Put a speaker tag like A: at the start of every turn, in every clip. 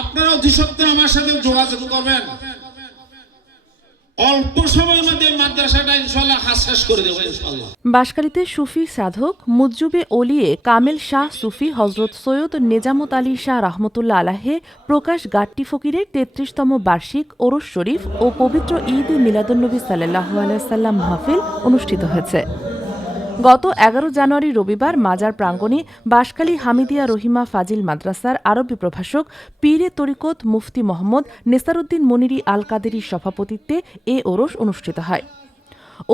A: আপনারা অতি আমার সাথে যোগাযোগ করবেন।
B: বাঁশখালীতে সুফি সাধক মুজ্জুবে ওলিয়ে কামেল শাহ সুফি হজরত সৈয়দ নেজামত আলী শাহ রহমতুল্লাহ আলাহে প্রকাশ গাট্টি ফকিরের তেত্রিশতম বার্ষিক ওরস শরীফ ও পবিত্র ঈদ মিলাদুন্নবী সাল্লাহ আলাইসাল্লাম মাহফিল অনুষ্ঠিত হয়েছে। গত এগারো জানুয়ারি রবিবার মাজার প্রাঙ্গণে বাঁশখালী হামিদিয়া রহিমা ফাজিল মাদ্রাসার আরবি প্রভাষক পীরে তরিকত মুফতি মোহাম্মদ নেসারুদ্দিন মনিরি আল কাদেরির সভাপতিত্বে এ ওরস অনুষ্ঠিত হয়।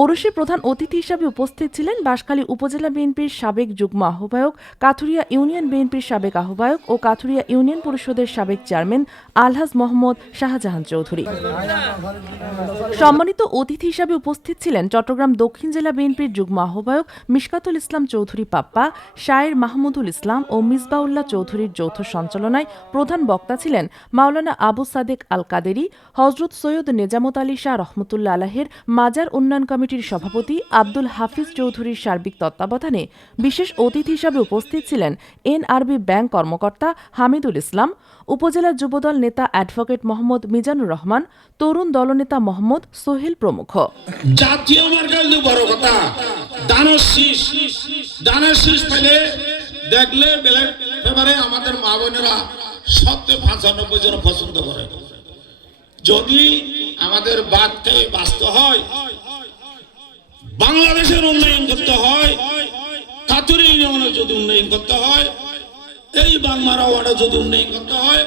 B: ওরসে প্রধান অতিথি হিসাবে উপস্থিত ছিলেন বাঁশখালী উপজেলা বিএনপির সাবেক যুগ্ম আহ্বায়ক, কাথুরিয়া ইউনিয়ন বিএনপির সাবেক আহ্বায়ক ও কাথুরিয়া ইউনিয়ন পরিষদের সাবেক চেয়ারম্যান আলহাজ মোহাম্মদ শাহজাহান চৌধুরী। সম্মানিত অতিথি হিসাবে উপস্থিত ছিলেন চট্টগ্রাম দক্ষিণ জেলা বিএনপির যুগ্ম আহ্বায়ক মিশকাতুল ইসলাম চৌধুরী পাপ্পা, শায়ের মাহমুদুল ইসলাম ও মিসবাউল্লাহ চৌধুরীর যৌথ সঞ্চালনায় প্রধান বক্তা ছিলেন মাওলানা আবু সাদেক আল কাদেরি হজরত সৈয়দ নেজামত আলী শাহ রহমতুল্লাহ আলাহের মাজার উন্নয়ন কমিটির সভাপতি আব্দুল হাফিজ চৌধুরীর সার্বিক তত্ত্বাবধানে বিশেষ অতিথি হিসাবে উপস্থিত ছিলেন এনআরবি ব্যাংক কর্মকর্তা হামিদুল ইসলাম, উপজেলা যুবদল নেতা অ্যাডভোকেট মোহাম্মদ মিজানুর রহমান, তরুণ দলনেতা মোহাম্মদ সোহেল প্রমুখ।
A: দেখলে এবারে আমাদের মা বোনেরা পঁচানব্বই জন পছন্দ করে। যদি আমাদের হয় বাংলাদেশের উন্নয়ন করতে হয়, কাতুরি ইউনিয়নের যদি উন্নয়ন করতে হয়, এই বাংমারা ওয়ার্ডে যদি উন্নয়ন করতে হয়,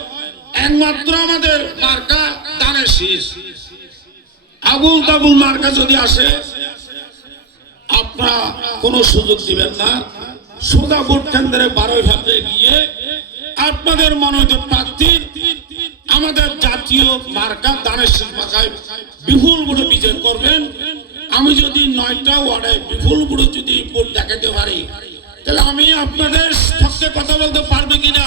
A: একমাত্র আমাদের মার্কা দানের শীষ। আবুল তাবুল মার্কা যদি আসে, আপনারা কোনো সুযোগ দিবেন না। সোজা ভোট কেন্দ্রে বারোই ফেব্রুয়ারি গিয়ে আপনাদের মনোনীত প্রার্থী, আমাদের জাতীয় মার্কা দানের মার্কায় বিপুল ভোটে বিজয় করবেন। আমি যদি নয়টা ওয়ার্ডে বিপুল ভোটে যদি ভোট দেখাতে পারি, তাহলে আমি আপনাদের পক্ষে কথা বলতে পারবে কিনা?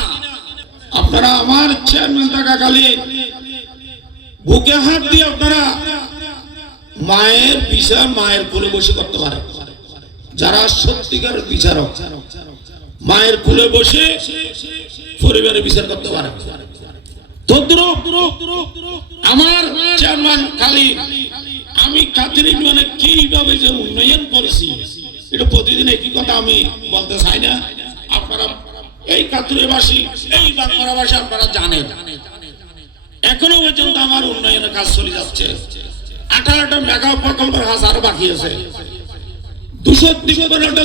A: আপনারা আমার চেয়ারম্যান থাকাকালীন বুকে হাত দিয়ে আপনারা মায়ের বিচার মায়ের কোলে বসে করতে পারে। যারা সত্যিকার বিচারক, মায়ের কোলে বসে পরিবারের বিচার করতে পারে। আমার চেয়ারম্যান খালি মানে এখনও পর্যন্ত আমার উন্নয়নের কাজ চলে যাচ্ছে। আঠারোটা মেগা প্রকল্পের কাজ আরও বাকি আছে। দুশো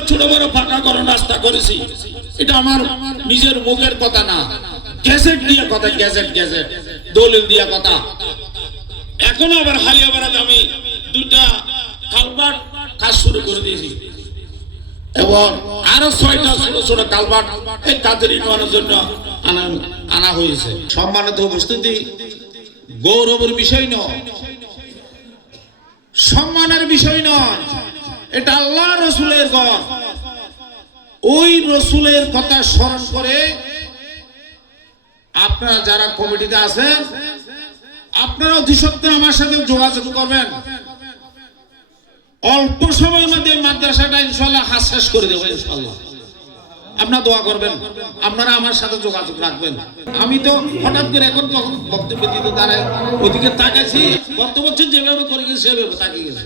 A: ছোট বড় ফাঁকা করো করেছি। এটা আমার নিজের মুখের কথা না। Gazette gazette gazette. দলিল দিয়া কথা। এখনও আবার হালিয়াবাড়াতে আমি দুইটা কালবাট কাজ শুরু করে দিয়েছি। এবং আরও ছয়টা ছোট ছোট কালবাট এই কাজের নির্মাণের জন্য আনা আনা হয়েছে। সম্মানিত উপস্থিতি, গৌরবের বিষয় নয়, সম্মানের বিষয় নয়, এটা আল্লাহ রসুলের ঘর। ওই রসুলের কথা স্মরণ করে আপনারা যারা কমিটিতে আছেন আপনারা অতি আমার সাথে যোগাযোগ করবেন। অল্প সময়ের মধ্যে মাদ্রাসাটা ইনশাল্লাহ হাস হাস করে দেবো ইনশাল্লাহ আপনার দোয়া করবেন, আপনারা আমার সাথে যোগাযোগ রাখবেন। আমি তো হঠাৎ করে এখন বক্তব্য দিতে দাঁড়ায়, ওদিকে তাকাইছি গত বছর যেভাবে করে গেছে, সেভাবে তাকিয়ে গেছে।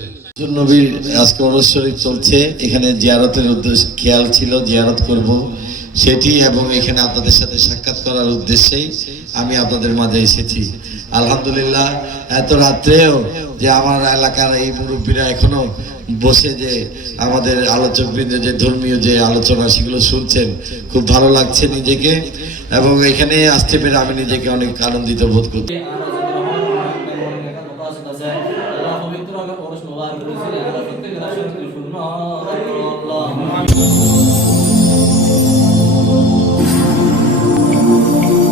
C: নবীর আজকে অনুষ্ঠানিক চলছে। এখানে জিয়ারতের উদ্দেশ্য খেয়াল ছিল, জিয়ারত করব। সেটি এবং এখানে আপনাদের সাথে সাক্ষাৎ করার উদ্দেশ্যেই আমি আপনাদের মাঝে এসেছি। আলহামদুলিল্লাহ, এত রাত্রেও যে আমার এলাকার এই মুরব্বীরা এখনও বসে যে আমাদের আলোচকবৃন্দ যে ধর্মীয় যে আলোচনা সেগুলো শুনছেন, খুব ভালো লাগছে নিজেকে এবং এখানে আসতে পেরে আমি নিজেকে অনেক আনন্দিত বোধ করছি।